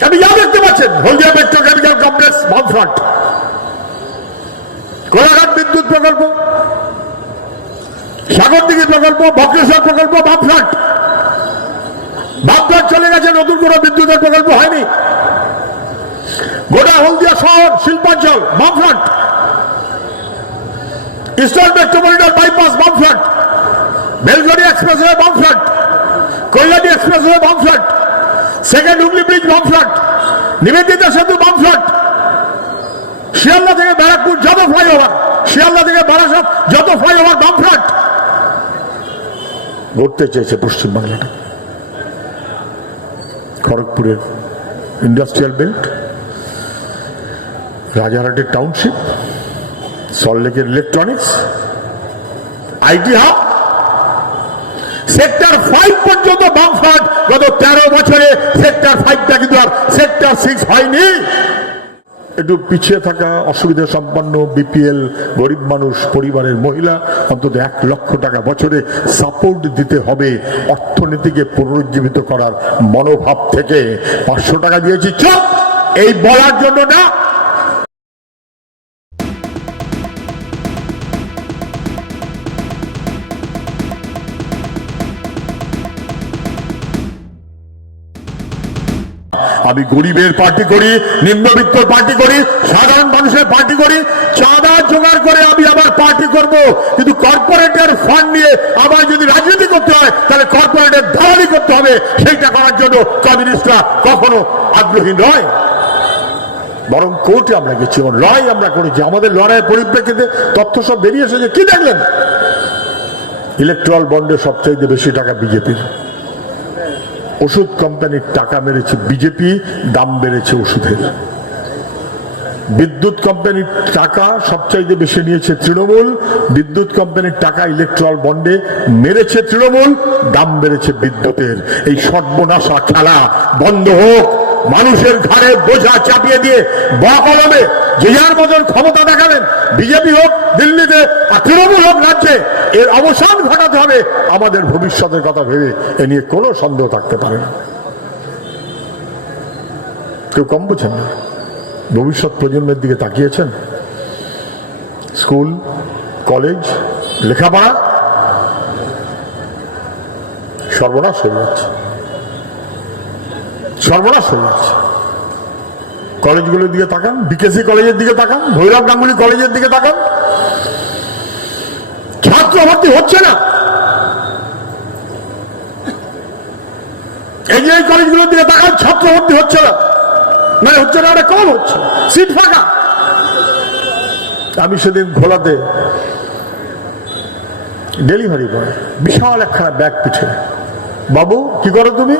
যা দেখতে পাচ্ছেন। হলদিয়া পেট্রোকেমিক্যাল কমপ্লেক্স বামফ্রন্ট কোলাঘাট বিদ্যুৎ প্রকল্প। সাগরদিঘি প্রকল্প, বক্রেশ্বর প্রকল্প বামফ্রন্ট বামফ্রন্ট চলে গেছে, নতুন কোনো বিদ্যুতের প্রকল্প হয়নি। গোটা হলদিয়া শহর শিল্পাঞ্চল বামফ্রন্ট eastern metropolitan bypass Bamfront Belgharia expressway Bamfront Kalyani expressway Bamfront second Hooghly bridge Bamfront, Nivedita Setu বামফ্রন্ট, শিয়ালদা থেকে ব্যারাকপুর যত ফ্লাইওভার, শিয়ালদা থেকে বারাসাত যত ফ্লাইওভার বামফ্রন্ট। গড়তে চেয়েছে পশ্চিমবাংলাটা খড়গপুরের ইন্ডাস্ট্রিয়াল বেল্ট, রাজারহাটের টাউনশিপ সল্টলেকের electronics, IT hub, sector five পর্যন্ত বামফ্রন্ট গত তেরো বছরে সেক্টর ফাইভটা কিন্তু আর সেক্টর সিক্স হয়নি। একটু পিছিয়ে থাকা অসুবিধা সম্পন্ন বিপিএল গরিব মানুষ, পরিবারের মহিলা, অন্তত এক লক্ষ টাকা বছরে সাপোর্ট দিতে হবে অর্থনীতিকে পুনরুজ্জীবিত করার মনোভাব থেকে। পাঁচশো টাকা দিয়েছি, চপ! এই বলার জন্য না আমি গরিবের পার্টি করি, নিম্নবিত্ত পার্টি করি, সাধারণ মানুষের পার্টি করি, চাঁদা জোগাড় করে আমি আবার পার্টি করব। কিন্তু কর্পোরেটের ফান্ড নিয়ে আবার যদি রাজনীতি করতে হয়, তাহলে কর্পোরেটের দালালি করতে হবে। সেইটা করার জন্য কমিউনিস্টরা কখনো আগ্রহী নয়। বরং কোর্টে আমরা গেছি এবং লড়াই আমরা করেছি। আমাদের লড়াইয়ের পরিপ্রেক্ষিতে তথ্য সব বেরিয়ে এসেছে। কি দেখলেন? ইলেকট্রাল বন্ডে সবচাইতে বেশি টাকা বিজেপির। ওষুধ কোম্পানির টাকা মেরেছে বিজেপি, দাম বেড়েছে ওষুধের। বিদ্যুৎ কোম্পানির টাকা সবচাইতে বেশি নিয়েছে তৃণমূল, বিদ্যুৎ কোম্পানির টাকা ইলেকট্রাল বন্ডে মেরেছে তৃণমূল, দাম বেড়েছে বিদ্যুতের। এই সর্বনাশা খেলা বন্ধ হোক। মানুষের ঘাড়ে বোঝা চাপিয়ে দিয়ে বকলমে যে যার মতন ক্ষমতা দেখাবেন, বিজেপি হোক, দিল্লিতে আর তৃণমূল হোক রাজ্যে, এর অবসান ঘটাতে হবে আমাদের ভবিষ্যতের কথা ভেবে। এ নিয়ে কোনো সন্দেহ থাকতে পারে না। কেউ কম বোঝেন না। ভবিষ্যৎ প্রজন্মের দিকে তাকিয়েছেন? স্কুল, কলেজ, লেখাপড়া? সর্বনাশ হয়ে যাচ্ছে। সর্বনাশ হয়ে যাচ্ছে। কলেজগুলোর দিকে তাকান, বিকেসি কলেজের দিকে তাকান, ভৈরব গাঙ্গুলি কলেজের দিকে তাকান। ছাত্র ভর্তি হচ্ছে না। এই যে কলেজগুলোর দিকে তাকান ছাত্র ভর্তি হচ্ছে না। মানে হচ্ছে না এটা কম হচ্ছে সিট ফাঁকা। আমি সেদিন ঘোলাতে ডেলিভারি বয়, বিশাল একখানা ব্যাগ পিঠে। বাবু, কি করো তুমি?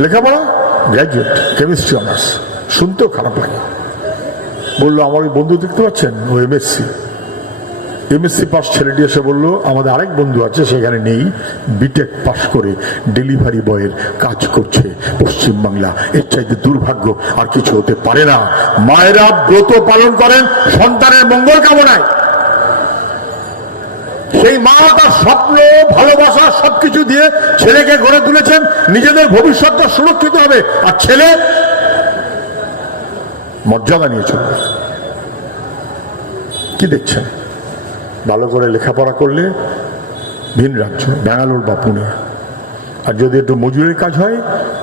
লেখাপড়া গ্র্যাজুয়েট কেমিস্ট্রি অনার্স শুনতেও খারাপ লাগে। বলল, আমার ওই বন্ধু দেখতে পাচ্ছেন? ও এমএসসি এমএসসি পাস ছেলেটি এসে বলল, আমাদের আরেক বন্ধু আছে সেখানে নেই। বিটেক পাস করে ডেলিভারি বয়ের কাজ করছে পশ্চিমবাংলা। এর চাইতে দুর্ভাগ্য আর কিছু হতে পারে না। মায়েরা ব্রত পালন করেন, সন্তানের মঙ্গল কামনায়। সেই মা তার স্বপ্ন, ভালোবাসা সবকিছু দিয়ে ছেলেকে গড়ে তুলেছেন। নিজেদের ভবিষ্যৎটা সুরক্ষিত হবে। আর ছেলে মর্যাদা নিয়ে কি দেখছেন? ভালো করে লেখাপড়া করলে ভিন রাজ্য, ব্যাঙ্গালোর বা পুনে। আর যদি একটু মজুরির কাজ হয়,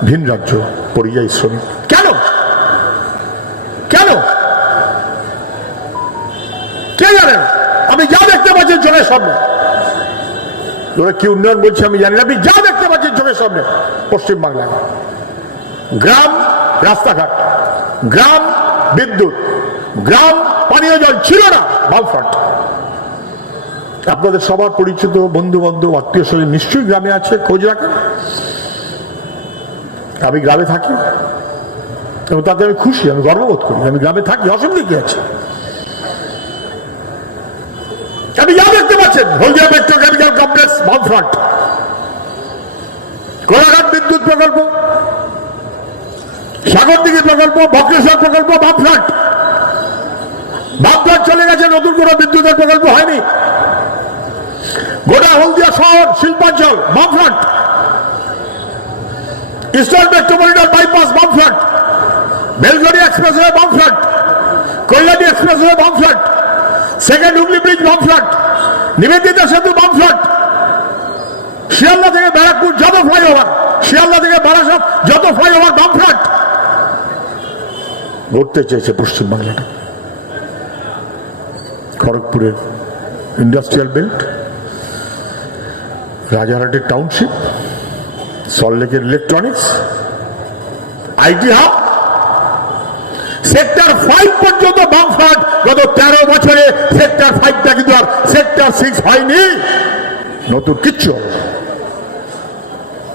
ভিন রাজ্য, পরিযায়ী শ্রমিক। চোখের সামনে। ওরা কি উন্নয়ন বলছে আমি জানি না। আপনি যা দেখতে পাচ্ছেন চোখের সামনে পশ্চিমবাংলায় গ্রাম, রাস্তাঘাট। গ্রাম, বিদ্যুৎ। গ্রাম, পানীয় জল ছিল না, বামফ্রন্ট। আপনাদের সবার পরিচিত বন্ধু বান্ধব আত্মীয় স্বজন নিশ্চয়ই গ্রামে আছে, খোঁজ রাখেন আমি গ্রামে থাকি। এবং তাতে আমি খুশি, আমি গর্ববোধ করি। আমি গ্রামে থাকি অসুবিধা কি আছে। আপনি পাচ্ছেন হলদিয়া পেট্রোকেমিক্যাল কমপ্লেক্স বামফ্রন্ট কোলাঘাট বিদ্যুৎ প্রকল্প, সাগরদিঘি প্রকল্প, বক্রেশ্বর প্রকল্প বামফ্রন্ট বামফ্রন্ট চলে গেছে, নতুন কোনো বিদ্যুতের প্রকল্প হয়নি। গোটা হলদিয়া শহর, শিল্পাঞ্চল বামফ্রন্ট eastern metropolitan bypass Bamfront Belgharia express way Bamfront Kalyani express way Bamfront second Hooghly bridge Bamfront Nivedita Setu bomb Sealdah থেকে ব্যারাকপুর যত ফ্লাইওভার, শিয়ালদা থেকে বারাসাত যত ফ্লাইওভার বম ফ্লাট গড়তে চেয়েছে পশ্চিমবাংলাটা খড়গপুরের ইন্ডাস্ট্রিয়াল বেল্ট, রাজারহাটের টাউনশিপ, সল্টলেকের electronics, IT hub sector five পর্যন্ত বামফ্রন্ট গত তেরো বছরে সেক্টর ফাইভটা কিন্তু আর সেক্টর সিক্স হয়নি। নতুন কিচ্ছু।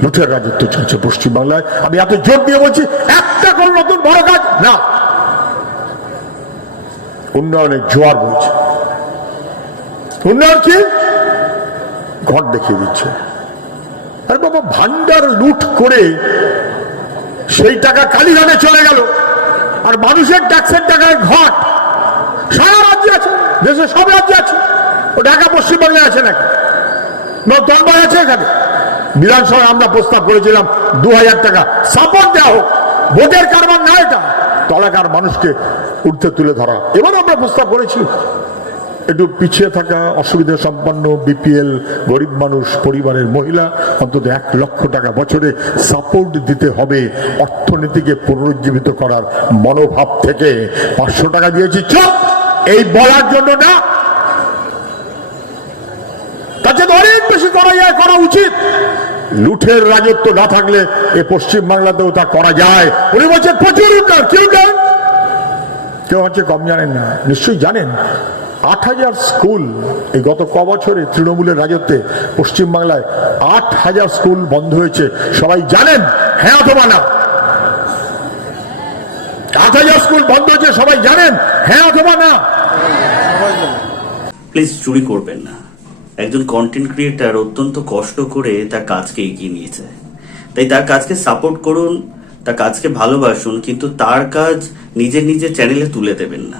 লুঠের রাজত্ব চলছে পশ্চিমবাংলায়। আমি এত জোর দিয়ে বলছি, একটা কোন নতুন বড় কাজ না। উন্নয়নের জোয়ার বইছে। উন্নয়ন কি? ঘর দেখিয়ে দিচ্ছে। আরে বাবা ভান্ডার লুট করে সেই টাকা কালীঘাটে চলে গেল। আর মানুষের ট্যাক্সের টাকায় ঘট। সারা রাজ্যে আছে দেশের সব রাজ্যে আছে। ও ঢাকা পশ্চিমবঙ্গে আছে নাকি? দলবার আছে এখানে। বিধানসভায় আমরা প্রস্তাব করেছিলাম দু হাজার টাকা। সাপোর্ট দেওয়া হোক। ভোটের কারবার না এটা। তলাকার মানুষকে উঠতে তুলে ধরা। এবার আমরা প্রস্তাব করেছি। একটু পিছিয়ে থাকা অসুবিধা সম্পন্ন বিপিএল গরিব মানুষ পরিবারের মহিলা, অন্তত এক লক্ষ টাকা বছরে সাপোর্ট দিতে হবে অর্থনীতিকে পুনরুজ্জীবিত করার মনোভাব থেকে। পাঁচশো টাকা দিয়েছি, চুপ! এই বলার জন্য না। তার চেয়ে অনেক বেশি করা যায়, করা উচিত। লুঠের রাজত্ব না থাকলে এ পশ্চিম বাংলাতেও তা করা যায়। উনি বলছেন প্রচুর উন্নয়ন কি উন্নয়ন কেউ হচ্ছে কম জানেন না, নিশ্চয়ই জানেন। আট হাজার স্কুল এই গত ক বছরে তৃণমূলের রাজত্বে পশ্চিমবাংলায় আট হাজার স্কুল বন্ধ হয়েছে। সবাই জানেন? হ্যাঁ অথবা না? আট হাজার স্কুল বন্ধ হয়েছে, সবাই জানেন? হ্যাঁ অথবা না? প্লিজ চুরি করবেন না। একজন কন্টেন্ট ক্রিয়েটার অত্যন্ত কষ্ট করে তার কাজকে এগিয়ে নিয়েছে। তাই তার কাজকে সাপোর্ট করুন, তার কাজকে ভালোবাসুন, কিন্তু তার কাজ নিজের নিজের চ্যানেলে তুলে দেবেন না।